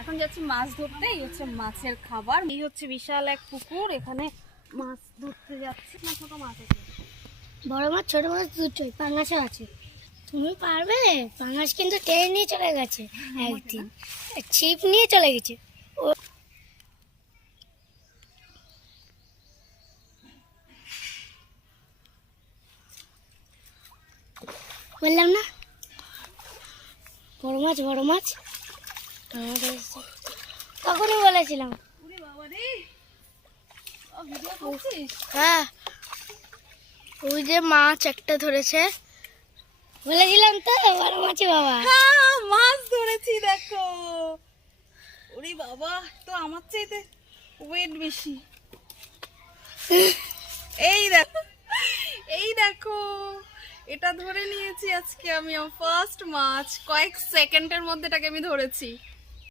এখন যাচ্ছি মাছ ধরতে। এই হচ্ছে মাছের খাবার। এই হচ্ছে বিশাল এক পুকুর, এখানে মাছ ধরতে যাচ্ছি। না ছোট মাছ আছে, বড় মাছ ছোট মাছ দুটোই, পাঙাশও আছে। তুমি পারবে? পাঙাশ কিন্তু টেনে নিয়ে চলে গেছে একদিন, ছিপ নিয়ে চলে গেছে ও। বললাম না বড় মাছ বড় মাছ, তখনই বলেছিলাম। ওরে বাবা রে, ভিডিও করছিস? হ্যাঁ, ওই যে মাছ একটা ধরেছে, বলেছিলাম তো বড় মাছই বাবা। হ্যাঁ, মাছ ধরেছি দেখো। ওরে বাবা, তো আমার চাইতে ওয়েট বেশি। এই দেখো, এই দেখো, এটা ধরে নিয়েছি আজকে আমি। ফার্স্ট মাছ, কয়েক সেকেন্ডের মধ্যে এটাকে আমি ধরেছি।